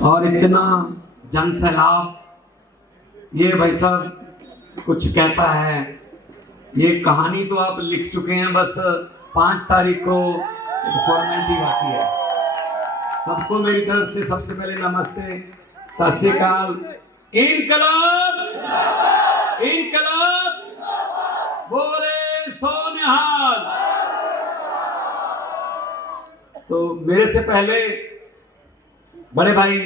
और इतना जन सैलाब, ये भाई साहब कुछ कहता है। ये कहानी तो आप लिख चुके हैं, बस 5 तारीख को फॉर्मेलिटी बाकी है। सबको मेरी तरफ से सबसे पहले नमस्ते, सत श्री अकाल। इनकलाब इनकलाब बोले सोनिहाल। तो मेरे से पहले बड़े भाई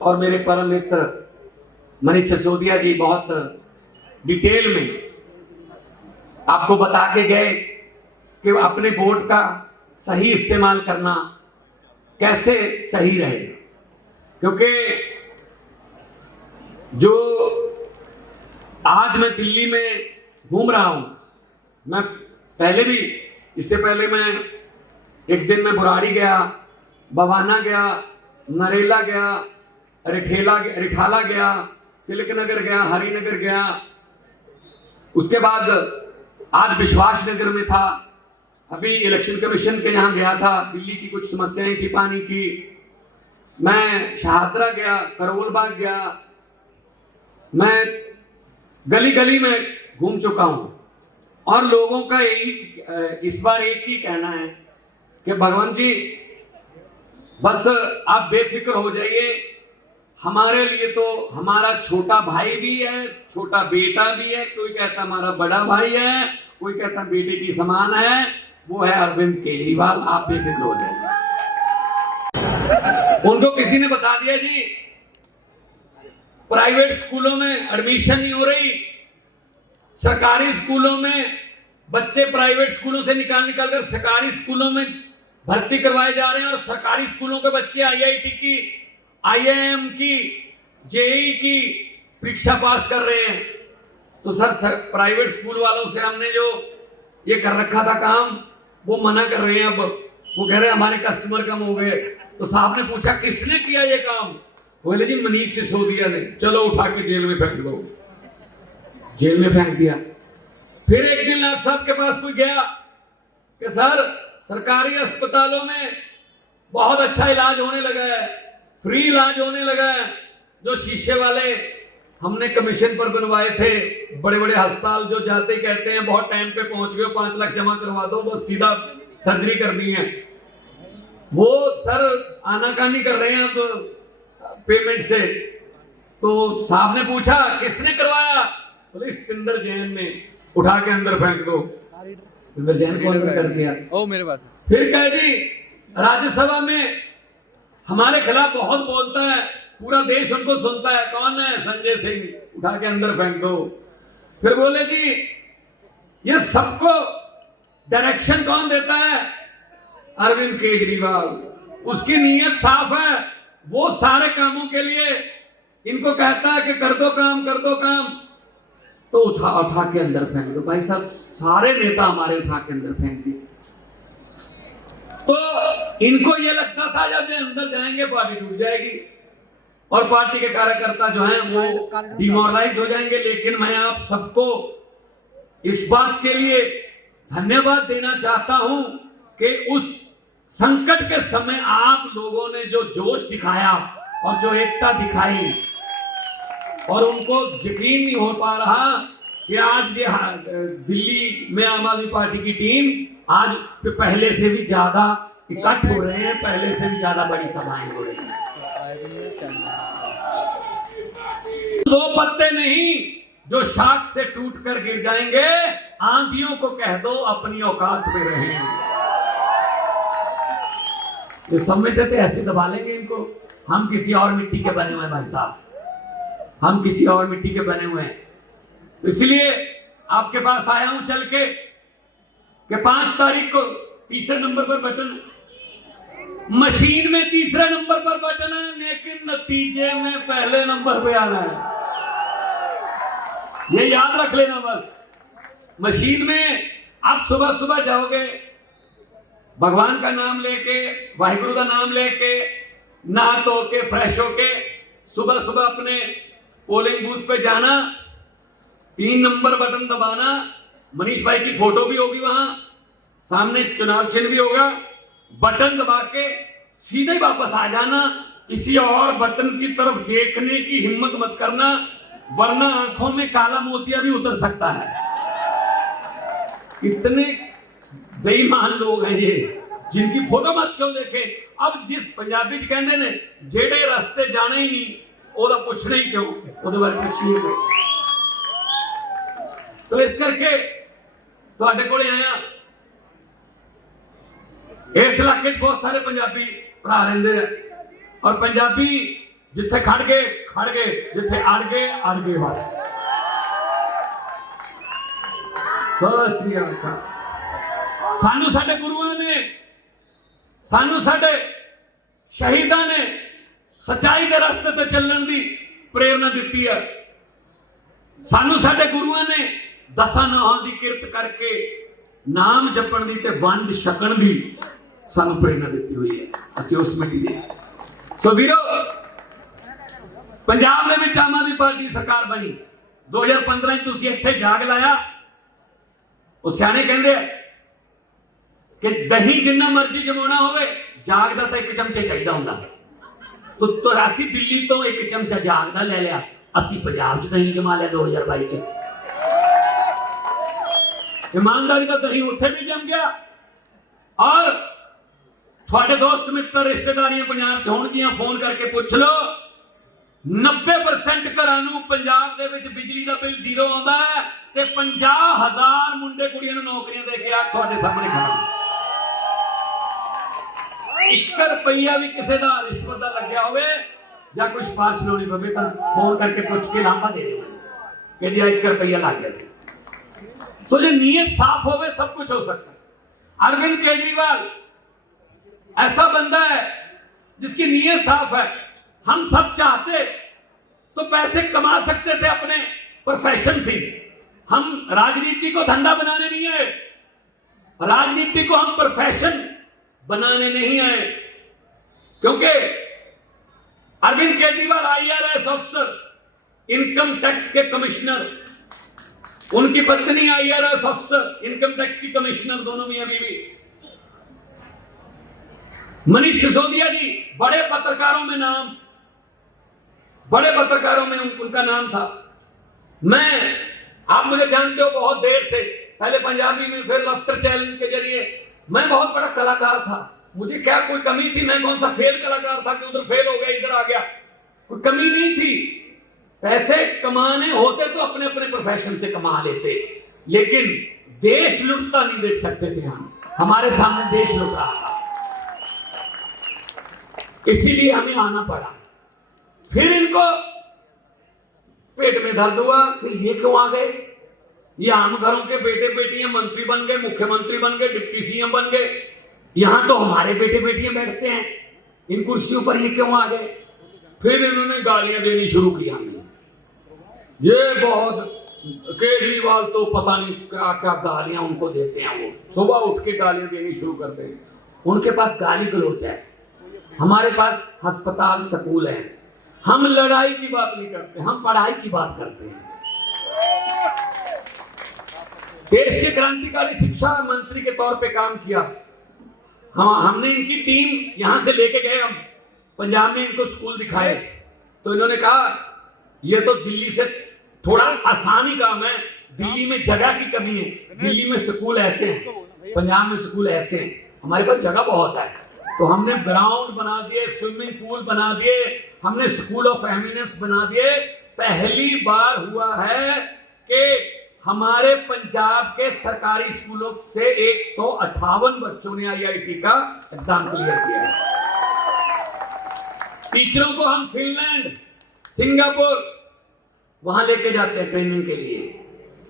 और मेरे परम मित्र मनीष सिसोदिया जी बहुत डिटेल में आपको बता के गए कि अपने वोट का सही इस्तेमाल करना कैसे सही रहे। क्योंकि जो आज मैं दिल्ली में घूम रहा हूं, मैं पहले भी, इससे पहले मैं एक दिन में बुराड़ी गया, बवाना गया, नरेला गया, रिठाला गया, तिलक नगर गया, हरिनगर गया, उसके बाद आज विश्वास नगर में था, अभी इलेक्शन कमीशन के यहाँ गया था, दिल्ली की कुछ समस्याएं थी पानी की। मैं शाहदरा गया, करोल बाग गया, मैं गली गली में घूम चुका हूं। और लोगों का इस बार एक ही कहना है कि भगवान जी बस आप बेफिक्र हो जाइए, हमारे लिए तो हमारा छोटा भाई भी है, छोटा बेटा भी है, कोई कहता हमारा बड़ा भाई है, कोई कहता बेटे की समान है, वो है अरविंद केजरीवाल, आप बेफिक्र हो जाइए। उनको किसी ने बता दिया जी प्राइवेट स्कूलों में एडमिशन नहीं हो रही, सरकारी स्कूलों में बच्चे प्राइवेट स्कूलों से निकाल कर सरकारी स्कूलों में भर्ती करवाए जा रहे हैं, और सरकारी स्कूलों के बच्चे आईआईटी की, आईआईएम की, जेईई की परीक्षा पास कर रहे हैं। तो सर प्राइवेट स्कूल वालों से हमने जो ये कर रखा था काम, वो मना कर रहे हैं। अब वो कह रहे हैं हमारे कस्टमर कम हो गए। तो साहब ने पूछा किसने किया ये काम? बोले जी मनीष सिसोदिया ने। चलो उठा के जेल में फेंक दो। जेल में फेंक दिया। फिर एक दिन डॉक्टर साहब के पास कोई गया कि सर सरकारी अस्पतालों में बहुत अच्छा इलाज होने लगा है, फ्री इलाज होने लगा है। जो शीशे वाले हमने कमीशन पर बनवाए थे, बड़े बड़े अस्पताल जो जाते ही कहते हैं बहुत टाइम पे पहुंच गए, 5 लाख जमा करवा दो, बस सीधा सर्जरी करनी है, वो सर आनाकानी कर रहे हैं अब पेमेंट से। तो साहब ने पूछा किसने करवाया? बोले सतिंदर जैन ने। उठा के अंदर फेंक दो। सतिंदर जैन को अंदर कर दिया। ओ मेरे पास। फिर कहे जी राज्यसभा में हमारे खिलाफ बहुत बोलता है, पूरा देश उनको सुनता है, कौन है? संजय सिंह। उठा के अंदर फेंक दो। फिर बोले जी ये सबको डायरेक्शन कौन देता है? अरविंद केजरीवाल। उसकी नीयत साफ है, वो सारे कामों के लिए इनको कहता है कि कर दो काम, कर दो काम। तो उठा के अंदर फेंक दो। भाई साहब सारे नेता हमारे उठा के अंदर फेंक दिए। तो इनको ये लगता था जब ये अंदर जाएंगे पार्टी टूट जाएगी और पार्टी के कार्यकर्ता जो हैं वो डिमोरलाइज हो जाएंगे। लेकिन मैं आप सबको इस बात के लिए धन्यवाद देना चाहता हूं कि उस संकट के समय आप लोगों ने जो जोश दिखाया और जो एकता दिखाई, और उनको यकीन नहीं हो पा रहा कि आज ये दिल्ली में आम आदमी पार्टी की टीम आज पहले से भी ज्यादा इकट्ठ हो रहे हैं, पहले से भी ज्यादा बड़ी सभाएं हो रही हैं। 2 पत्ते नहीं जो शाख से टूटकर गिर जाएंगे, आंधियों को कह दो अपनी औकात में रहें। ये समझते थे ऐसे दबा लेंगे इनको। हम किसी और मिट्टी के बने हुए हैं भाई साहब, हम किसी और मिट्टी के बने हुए हैं। तो इसलिए आपके पास आया हूं चल के कि 5 तारीख को तीसरे नंबर पर बटन है, मशीन में तीसरे नंबर पर बटन है, लेकिन नतीजे में पहले नंबर पे आना है। ये याद रख लेना बस। मशीन में आप सुबह सुबह जाओगे, भगवान का नाम लेके, वाहिगुरु का नाम लेके, नहा धो के, फ्रेश होके सुबह सुबह अपने पोलिंग बूथ पे जाना, 3 नंबर बटन दबाना, मनीष भाई की फोटो भी होगी वहां, सामने चुनाव चिन्ह भी होगा, बटन दबा के सीधे वापस आ जाना। किसी और बटन की तरफ देखने की हिम्मत मत करना, वरना आंखों में काला मोतिया भी उतर सकता है। इतने बेईमान लोग हैं ये, जिनकी फोटो मत क्यों देखें। अब जिस पंजाबी च कहते ने जेड़े रास्ते जाने ही नहीं ओदा पूछना ही क्यों, ओदे बारे पूछिए। तो इस करके तुहाडे कोले आया। इस इलाके बहुत सारे पंजाबी भरा रहिंदे हैं और पंजाबी जिथे खड़ गए जिथे अड़ गए बस। सानू साडे गुरुआं ने, सानू साडे शहीदां ने सच्चाई के रास्ते ते चलण दी प्रेरणा दी है। सानू साडे गुरुआं ने दसां नाहां दी किरत करके नाम जपण दी ते वंड छकण दी सानू प्रेरणा दी हुई है। असीं उस मिट्टी दे। सो वीरो, पंजाब दे विच आम आदमी पार्टी सरकार बनी 2015 च तुसीं इत्थे जाग लाया। ਉਹ ਸਿਆਣੇ ਕਹਿੰਦੇ ਆ ਕਿ ਦਹੀਂ ਜਿੰਨਾ ਮਰਜ਼ੀ ਜਮਾਉਣਾ ਹੋਵੇ ਜਾਗ ਦਾ ਤਾਂ ਇੱਕ ਚਮਚਾ ਚਾਹੀਦਾ ਹੁੰਦਾ। ਤੋ 83 ਦਿੱਲੀ ਤੋਂ ਇੱਕ ਚਮਚਾ ਜਾਗ ਦਾ ਲੈ ਲਿਆ, ਅਸੀਂ ਪੰਜਾਬ 'ਚ ਦਹੀਂ ਜਮਾ ਲਿਆ 2022 'ਚ। ईमानदारी का दही उत्थे भी जम गया। और थोड़े दोस्त मित्र रिश्तेदारियां पंजाब च होणगियां, फोन करके पूछ लो 90% घरां नूं पंजाब दे विच बिजली दा बिल जीरो आउंदा है ते 50,000 मुंडे कुड़ियां नूं नौकरियां दे के आ तुहाडे सामने खड़ा। 1 रुपया भी किसी दा रिश्वत दा लग्या होवे जां कोई सिफारिश लाउणी पवे तां फोन करके पूछ के लांभा दे दिओ कि जी 1 रुपया लग गया सी। तो जो नीयत साफ होवे सब कुछ हो सकता है। अरविंद केजरीवाल ऐसा बंदा है जिसकी नीयत साफ है। हम सब चाहते तो पैसे कमा सकते थे अपने प्रोफेशन से। हम राजनीति को धंधा बनाने नहीं आए, राजनीति को हम प्रोफेशन बनाने नहीं आए। क्योंकि अरविंद केजरीवाल IRS अफसर, इनकम टैक्स के कमिश्नर, उनकी पत्नी IRS अफसर, इनकम टैक्स की कमिश्नर, दोनों मियां बीवी। मनीष सिसोदिया जी बड़े पत्रकारों में नाम, बड़े पत्रकारों में उनका नाम था। मैं, आप मुझे जानते हो बहुत देर से, पहले पंजाबी में फिर लफ्टर चैनल के जरिए। मैं बहुत बड़ा कलाकार था, मुझे क्या कोई कमी थी? मैं कौन सा फेल कलाकार था कि उधर फेल हो गया इधर आ गया? कोई कमी नहीं थी। पैसे कमाने होते तो अपने अपने प्रोफेशन से कमा लेते, लेकिन देश लुटता नहीं देख सकते थे हम। हमारे सामने देश लुट रहा था, इसीलिए हमें आना पड़ा। फिर इनको पेट में दर्द हुआ कि ये क्यों आ गए? ये आम घरों के बेटे बेटियां मंत्री बन गए, मुख्यमंत्री बन गए, डिप्टी CM बन गए। यहां तो हमारे बेटे बेटियां बैठते हैं, इन कुर्सियों पर ये क्यों आ गए? फिर इन्होंने गालियां देनी शुरू की हमें। ये बहुत केजरीवाल तो पता नहीं क्या क्या गालियां उनको देते हैं। वो सुबह उठ के गालियां देनी शुरू करते हैं। उनके पास गाली गलौच है, हमारे पास अस्पताल स्कूल है। हम लड़ाई की बात नहीं करते, हम पढ़ाई की बात करते हैं। देश के क्रांतिकारी शिक्षा मंत्री के तौर पे काम किया। हमने इनकी टीम यहां से लेके गए, हम पंजाब में इनको स्कूल दिखाए। तो इन्होंने कहा ये तो दिल्ली से थोड़ा आसान ही काम है, दिल्ली में जगह की कमी है, दिल्ली में स्कूल ऐसे हैं, पंजाब में स्कूल ऐसे हैं, हमारे पास जगह बहुत है। तो हमने ग्राउंड बना दिए, स्विमिंग पूल बना दिए, हमने स्कूल ऑफ एमिनेंस बना दिए। पहली बार हुआ है कि हमारे पंजाब के सरकारी स्कूलों से 158 बच्चों ने IIT का एग्जाम क्लियर किया है। टीचरों को हम फिनलैंड, सिंगापुर वहां लेके जाते हैं ट्रेनिंग के लिए,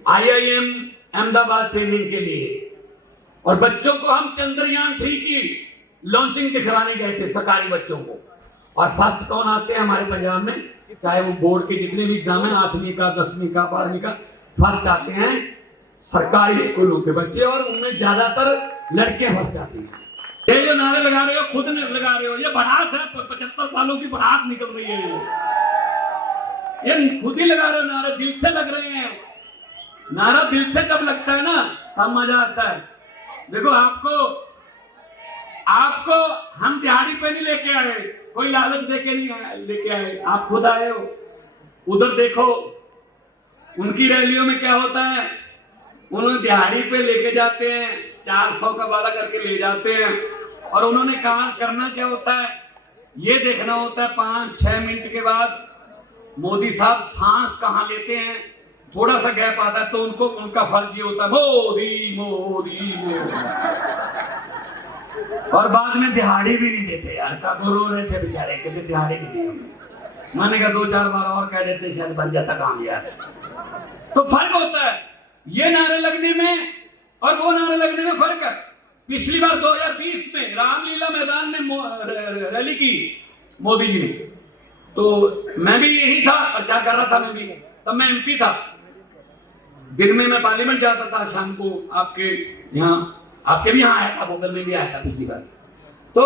IIM अहमदाबाद ट्रेनिंग के लिए। और बच्चों को हम चंद्रयान 3 की लॉन्चिंग दिखवाने गए थे सरकारी बच्चों को। और फर्स्ट कौन आते हैं हमारे पंजाब में, चाहे वो बोर्ड के जितने भी एग्जाम है, 8वीं का, 10वीं का, 12वीं का, फर्स्ट आते हैं सरकारी स्कूलों के बच्चे। और उनमें ज्यादातर लड़कियां फर्स्ट आती हैं। ये जो नारे लगा रहे हो खुद लगा रहे हो, ये भड़ास है, 75 सालों की भड़ास निकल रही है। ये खुद ही लगा रहे हो नारे, दिल से लग रहे हैं। नारा दिल से जब लगता है ना तब मजा आता है। देखो आपको हम दिहाड़ी पे नहीं लेके आए, कोई लालच देके नहीं लेके आए, आप खुद आए हो। उधर देखो उनकी रैलियों में क्या होता है, उन्होंने दिहाड़ी पे लेके जाते हैं, 400 का वादा करके ले जाते हैं, और उन्होंने काम करना क्या होता है, ये देखना होता है 5-6 मिनट के बाद मोदी साहब सांस कहां लेते हैं, थोड़ा सा गैप आता है तो उनको उनका फर्ज ये होता है मोदी मोदी मोदी, और बाद में दिहाड़ी भी नहीं देते यार। कब रो रहे थे बेचारे, क्योंकि दिहाड़ी नहीं दी हमने। मैंने कहा 2-4 बार और कह देते शायद बन जाता काम यार। तो फर्क होता है ये नारे लगने में और वो नारे लगने में फर्क है। पिछली बार 2020 में रामलीला मैदान में रैली की मोदी जी ने, तो मैं भी यही था, प्रचार कर रहा था मैं भी, तब मैं एमपी था। दिन में मैं पार्लियामेंट जाता था, शाम को आपके यहाँ, आपके भी यहाँ आया था, भोगल में भी आया था पिछली बार। तो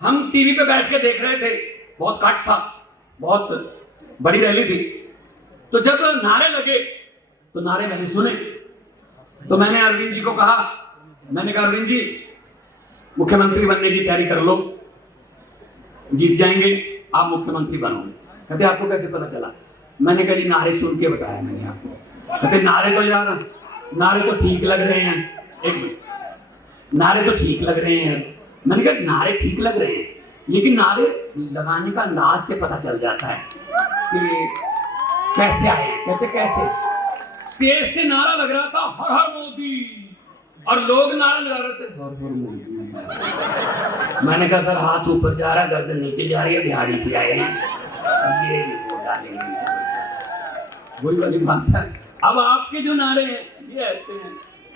हम टीवी पे बैठ के देख रहे थे, बहुत कट था, बहुत बड़ी रैली थी। तो जब नारे लगे तो नारे मैंने सुने, तो मैंने अरविंद जी को कहा, मैंने कहा अरविंद जी मुख्यमंत्री बनने की तैयारी कर लो, जीत जाएंगे आप, मुख्यमंत्री बनोगे। कहते आपको कैसे पता चला? मैंने कहा जी नारे सुन के बताया मैंने आपको। कहते नारे तो यार, नारे तो ठीक लग रहे हैं, एक मिनट, नारे तो ठीक लग रहे हैं। मैंने कहा नारे ठीक लग रहे हैं, लेकिन नारे लगाने का अंदाज से पता चल जाता है कि कैसे आए। कहते कैसे? स्टेज से नारा लग रहा था हर हर मोदी, और लोग नारा लगा रहे थे हर हर मोदी। मैंने कहा सर हाथ ऊपर जा रहा है, गर्दन नीचे जा रही है, दिहाड़ी पे आए हैं, ये रिपोर्ट डालेंगे। वही वाली बात है। अब आपके जो नारे हैं ये ऐसे हैं,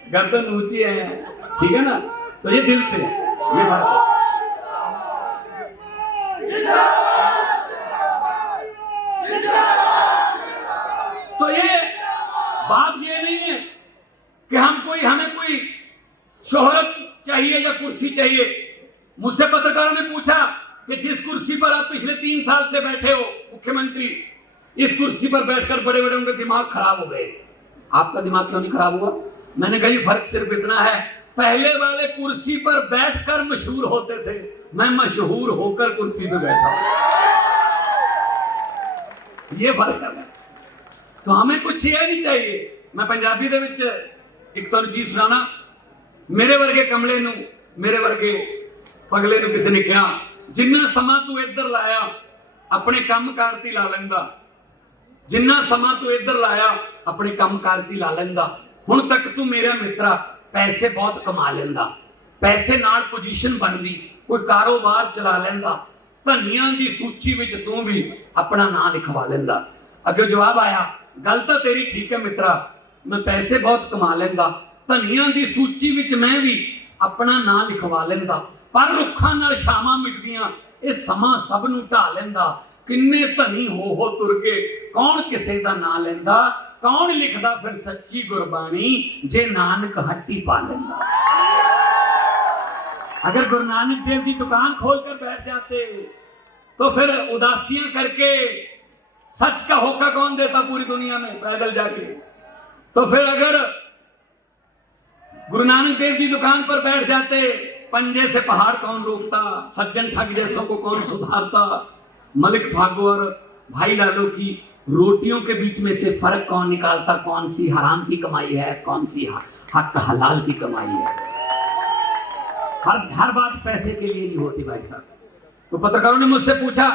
गर्दन ऊंची है, ठीक है ना, तो ये दिल से है, ये फर्क है। तो ये बात ये नहीं है कि हमें कोई शोहरत चाहिए या कुर्सी चाहिए। मुझसे पत्रकारों ने पूछा कि जिस कुर्सी पर आप पिछले 3 साल से बैठे हो मुख्यमंत्री, इस कुर्सी पर बैठकर बड़े बड़े उनके दिमाग खराब हो गए, आपका दिमाग क्यों नहीं खराब हुआ? मैंने कहा फर्क सिर्फ इतना है, पहले वाले कुर्सी पर बैठकर मशहूर होते थे, मैं मशहूर होकर कुर्सी पे बैठा हूं, ये फर्क है। सो हमें कुछ ये नहीं चाहिए। मैं पंजाबी दे विच एक तो चीज सुनाना, मेरे वर्गे कमले नू, मेरे वर्गे पगले नू किसी ने कहा, जिन्ना समा तू इधर लाया अपने काम कारती ला लेंदा, जिन्ना समा तू इधर लाया अपने काम कारती ला लेंदा, हुण तक तू मेरा मित्रा पैसे बहुत कमा लेंदा, पैसे नाल पोजीशन बनदी, कोई कारोबार चला लेंदा, धनिया की सूची विच तू भी अपना नाम लिखवा लेंदा। अगे जवाब आया, गल तो तेरी ठीक है मित्रा, मैं पैसे बहुत कमा लेंदा, धनिया की सूची विच मैं भी अपना नाम लिखवा लेंदा, पर रुखां नाल छावां मिटदियां ये समा सब नूं ढा लेंदा, किन्ने धनी हो तुर गए, कौन किसे दा नाम लेंदा, कौन लिखदा फिर सच्ची गुरबाणी, जे नानक हट्टी पा लेंदा। अगर गुरु नानक देव जी दुकान खोलकर बैठ जाते तो फिर उदासियां करके सच का होका कौन देता पूरी दुनिया में पैदल जाके? तो फिर अगर गुरु नानक देव जी दुकान पर बैठ जाते, पंजे से पहाड़ कौन रोकता, सज्जन ठग जैसों को कौन सुधारता, मलिक भागो और भाई लालो की रोटियों के बीच में से फर्क कौन निकालता, कौन सी हराम की कमाई है, कौन सी हक हलाल की कमाई है। हर बात पैसे के लिए नहीं होती भाई साहब। तो पत्रकारों ने मुझसे पूछा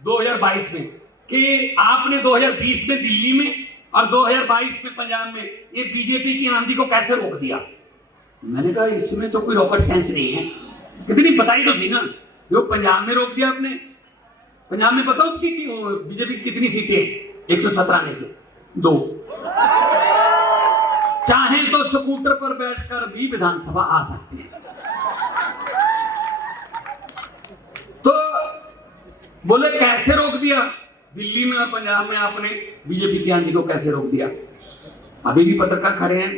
2022 में कि आपने 2020 में दिल्ली में और 2022 में पंजाब में ये बीजेपी की आंधी को कैसे रोक दिया? मैंने कहा इसमें तो कोई रॉकेट साइंस नहीं है, कितनी बताई तो सी ना, जो पंजाब में रोक दिया आपने। पंजाब में पता हो कि बीजेपी की कितनी सीटें? 117 में से 2। चाहे तो स्कूटर पर बैठकर भी विधानसभा आ सकते हैं। तो बोले कैसे रोक दिया दिल्ली में और पंजाब में आपने बीजेपी की आंधी को, कैसे रोक दिया? अभी भी पत्रकार खड़े हैं,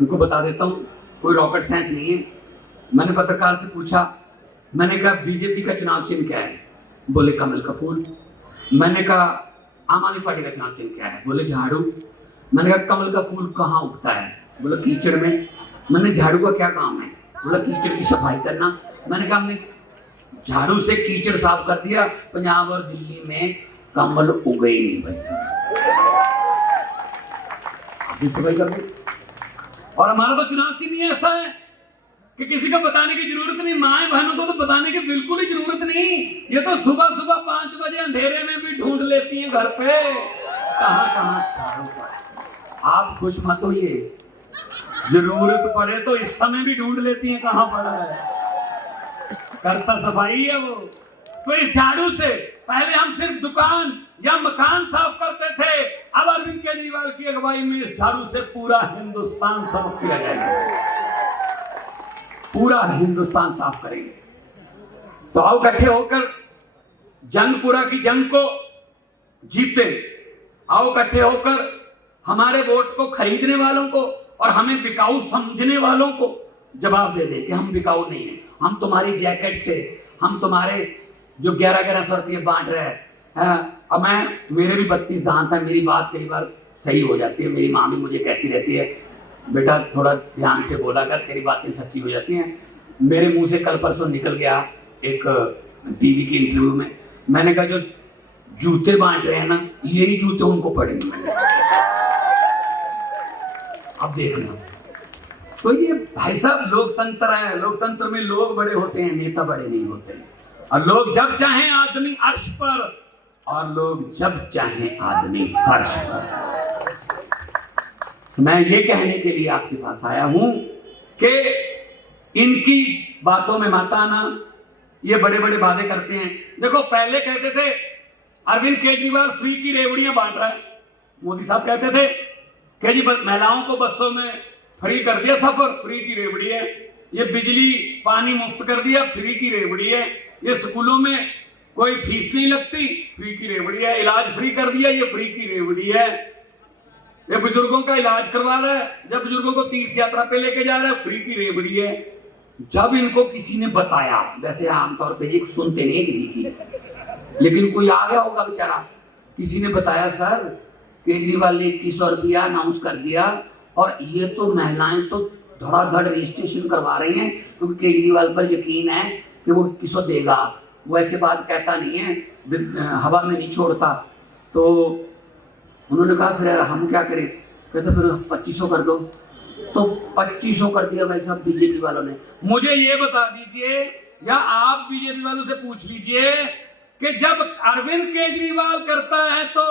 उनको बता देता हूं, कोई रॉकेट साइंस नहीं है। मैंने पत्रकार से पूछा, मैंने कहा बीजेपी का चुनाव चिन्ह क्या है? बोले कमल का फूल। मैंने कहा आम आदमी पार्टी का चुनाव चिन्ह क्या है? बोले झाड़ू। मैंने कहा कमल का फूल कहाँ उगता है? बोला कीचड़ में। मैंने झाड़ू का क्या काम है? बोला कीचड़ की सफाई करना। मैंने कहा हमने झाड़ू से कीचड़ साफ कर दिया। पंजाब और दिल्ली में कमल उगे ही नहीं भाई साहब, आप भी सफाई कर दो। और हमारा तो चुनाव चिन्ह ही ऐसा है कि किसी को बताने की जरूरत नहीं, माए बहनों को तो बताने की बिल्कुल ही जरूरत नहीं। ये तो सुबह सुबह 5 बजे अंधेरे में भी ढूंढ लेती हैं घर पे, कहां। आप खुश मत होइए, जरूरत पड़े तो इस समय भी ढूंढ लेती हैं कहां पड़ा है, करता सफाई है वो। तो इस झाड़ू से पहले हम सिर्फ दुकान या मकान साफ करते थे, अब अरविंद केजरीवाल की अगुवाई में इस झाड़ू से पूरा हिंदुस्तान साफ किया जाएगा, पूरा हिंदुस्तान साफ करेंगे। तो आओ इकट्ठे होकर जंगपुरा की जंग को जीते, आओ इकट्ठे होकर हमारे वोट को खरीदने वालों को और हमें बिकाऊ समझने वालों को जवाब दे दे कि हम बिकाऊ नहीं है। हम तुम्हारी जैकेट से, हम तुम्हारे जो 1100 रुपये बांट रहे हैं, अब मेरे भी 32 दांत है, मेरी बात कई बार सही हो जाती है। मेरी माँ भी मुझे कहती रहती है, बेटा थोड़ा ध्यान से बोला कर, तेरी बातें सच्ची हो जाती हैं। मेरे मुंह से कल परसों निकल गया एक टीवी की इंटरव्यू में, मैंने कहा जो जूते बांट रहे हैं ना, यही जूते उनको पड़ेंगे। मैंने अब देखना। तो ये भाई साहब लोकतंत्र है, लोकतंत्र में लोग बड़े होते हैं, नेता बड़े नहीं होते। और लोग जब चाहें आदमी अर्श पर, और लोग जब चाहें आदमी फर्श पर। मैं ये कहने के लिए आपके पास आया हूं कि इनकी बातों में मत आना, ये बड़े बड़े वादे करते हैं। देखो पहले कहते थे अरविंद केजरीवाल फ्री की रेवड़ियां बांट रहा है, मोदी साहब कहते थे कि जी महिलाओं को बसों में फ्री कर दिया सफर, फ्री की रेवड़ी है। ये बिजली पानी मुफ्त कर दिया, फ्री की रेवड़ी है। ये स्कूलों में कोई फीस नहीं लगती, फ्री की रेवड़ी है। इलाज फ्री कर दिया, ये फ्री की रेवड़ी है। ये बुजुर्गों का इलाज करवा रहा है, जब बुजुर्गों को तीर्थ यात्रा पे लेके जा रहा है, फ्री की रेवड़ी है। जब इनको किसी ने बताया, वैसे आमतौर पे ये सुनते नहीं है किसी की, लेकिन कोई आ गया होगा बेचारा, किसी ने बताया सर केजरीवाल ने 2100 रुपया अनाउंस कर दिया और ये तो महिलाएं तो धड़ाधड़ रजिस्ट्रेशन करवा रही हैं क्योंकि केजरीवाल पर यकीन है कि वो 2100 देगा। वो ऐसे बात कहता नहीं है, हवा में नहीं छोड़ता। तो उन्होंने कहा फिर हम क्या करें, कहते फिर 2500 कर दो। तो 2500 कर दिया भाई साहब बीजेपी वालों ने। मुझे ये बता दीजिए या आप बीजेपी वालों से पूछ लीजिए कि जब अरविंद केजरीवाल करता है तो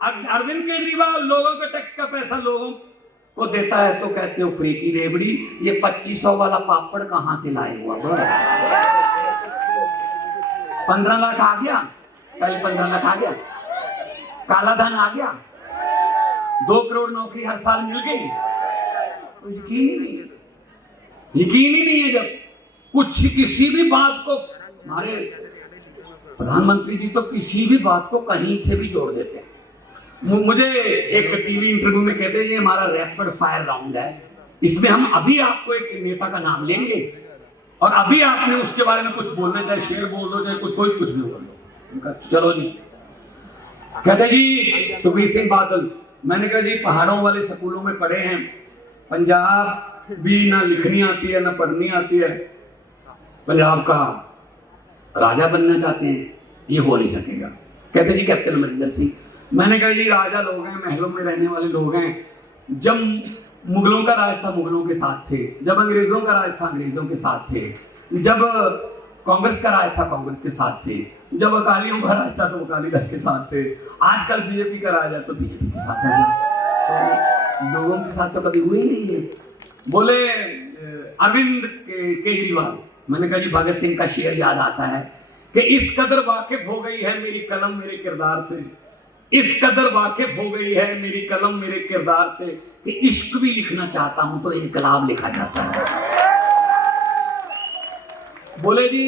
अरविंद केजरीवाल लोगों के टैक्स का पैसा लोगों को देता है तो कहते हो फ्री की रेवड़ी। ये 2500 वाला पापड़ कहां से लाए हुआ? 15 लाख आ गया, कल 15 लाख आ गया, काला धन आ गया, 2 करोड़ नौकरी हर साल मिल गई। तो यकीन ही नहीं है, यकीन ही नहीं है। जब कुछ किसी भी बात को, हमारे प्रधानमंत्री जी तो किसी भी बात को कहीं से भी जोड़ देते हैं। मुझे एक टीवी इंटरव्यू में कहते हैं ये हमारा रैपिड फायर राउंड है, इसमें हम अभी आपको एक नेता का नाम लेंगे और अभी आपने उसके बारे में कुछ बोलना, चाहे शेर बोल दो चाहे कुछ भी बोल दो। चलो जी। कहते जी सुखबीर सिंह बादल, मैंने कहा जी पहाड़ों वाले स्कूलों में पढ़े हैं, पंजाब भी ना लिखनी आती है ना पढ़नी आती है, पंजाब का राजा बनना चाहते हैं, ये हो नहीं सकेगा। कहते जी कैप्टन अमरिंदर सिंह, मैंने कहा जी राजा लोग हैं, महलों में रहने वाले लोग हैं। जब मुगलों का राज था मुगलों के साथ थे, जब अंग्रेजों का राज था अंग्रेजों के साथ थे, जब कांग्रेस का राज था कांग्रेस के साथ थे, जब अकालियों का राज था तो अकाली दल के साथ थे, आजकल बीजेपी का राज है तो बीजेपी के साथ है। तो लोगों के साथ तो कभी हुए ही नहीं है। बोले अरविंद केजरीवाल, मैंने कहा जी भगत सिंह का शेर याद आता है कि इस कदर वाकिफ हो गई है मेरी कलम मेरे किरदार से, इस कदर वाकिफ हो गई है मेरी कलम मेरे किरदार से कि इश्क भी लिखना चाहता हूं तो इनकलाब लिखा जाता है। बोले जी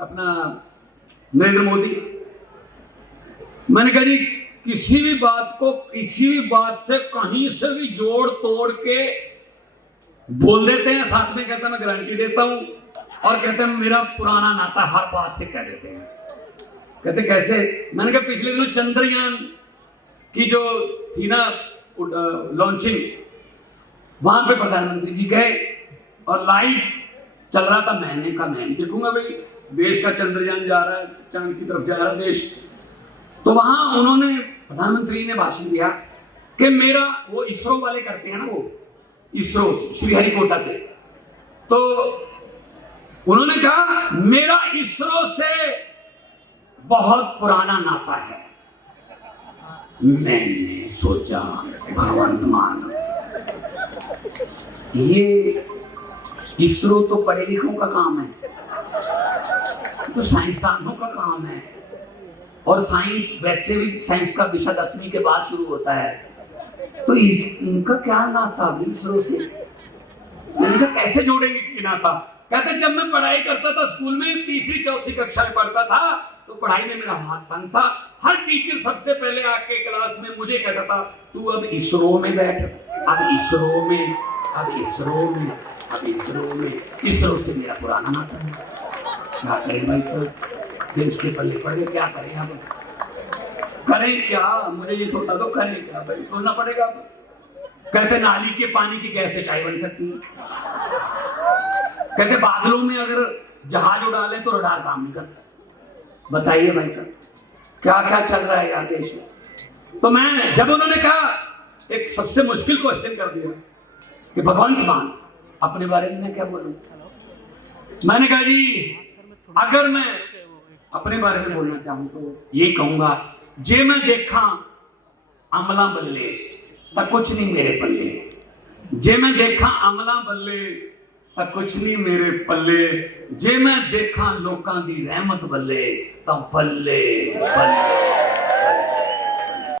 अपना नरेंद्र मोदी, मैंने कहा जी किसी भी बात को किसी भी बात से कहीं से भी जोड़ तोड़ के बोल देते हैं, साथ में कहते हैं मैं गारंटी देता हूं, और कहते हैं मेरा पुराना नाता हर बात से कह देते हैं। कहते कैसे? मैंने कहा पिछले दिनों चंद्रयान की जो थी ना लॉन्चिंग, वहां पे प्रधानमंत्री जी गए और लाइव चल रहा था। मैंने कहा मैं नहीं देखूंगा भाई, देश का चंद्रयान जा रहा है, चांद की तरफ जा रहा है देश। तो वहां उन्होंने, प्रधानमंत्री ने भाषण दिया कि मेरा, वो इसरो वाले करते हैं ना, वो इसरो श्रीहरिकोटा से, तो उन्होंने कहा मेरा इसरो से बहुत पुराना नाता है। मैंने सोचा भगवंत मान, ये इसरो तो पढ़े लिखों का काम है, तो साइंसदानों का काम है, और साइंस वैसे भी साइंस का विषय 10वीं के बाद शुरू होता है, तो इनका क्या नाता इसरो से? मैंने कहा कैसे जोड़ेंगे ये नाता? कहते जब मैं पढ़ाई करता था स्कूल में, तीसरी चौथी कक्षा में पढ़ता था, तो पढ़ाई में मेरा हाथ तंग था। हर टीचर सबसे पहले आके क्लास में मुझे कहता था तू अब इसरो में बैठ, अब इसरो में, अब इसरो में, अब इसरो में। इसरो से मेरा पुराना नाता है। क्या करें भाई सर, देश के पल्ले पड़े, क्या करें अब, करें क्या? मुझे ये सोचा तो करें क्या भाई, सोचना पड़ेगा। कहते नाली के पानी की गैस से चाय बन सकती है। कहते बादलों में अगर जहाज उड़ा ले तो रडार काम नहीं करता। बताइए भाई साहब क्या क्या चल रहा है यार देश में। तो मैं, जब उन्होंने कहा, एक सबसे मुश्किल क्वेश्चन कर दिया कि भगवंत मान अपने बारे में मैं क्या बोलूं, मैंने कहा जी अगर मैं अपने बारे में बोलना चाहूं तो ये कहूंगा, जे मैं देखा अमला बल्ले तक कुछ नहीं मेरे पल्ले, जे मैं देखा अमला बल्ले ਤਾਂ ਕੁਛ ਨਹੀਂ ਮੇਰੇ ਪੱਲੇ, ਜੇ ਮੈਂ ਦੇਖਾਂ ਲੋਕਾਂ ਦੀ ਰਹਿਮਤ ਬੱਲੇ ਤਾਂ ਬੱਲੇ ਬੱਲੇ।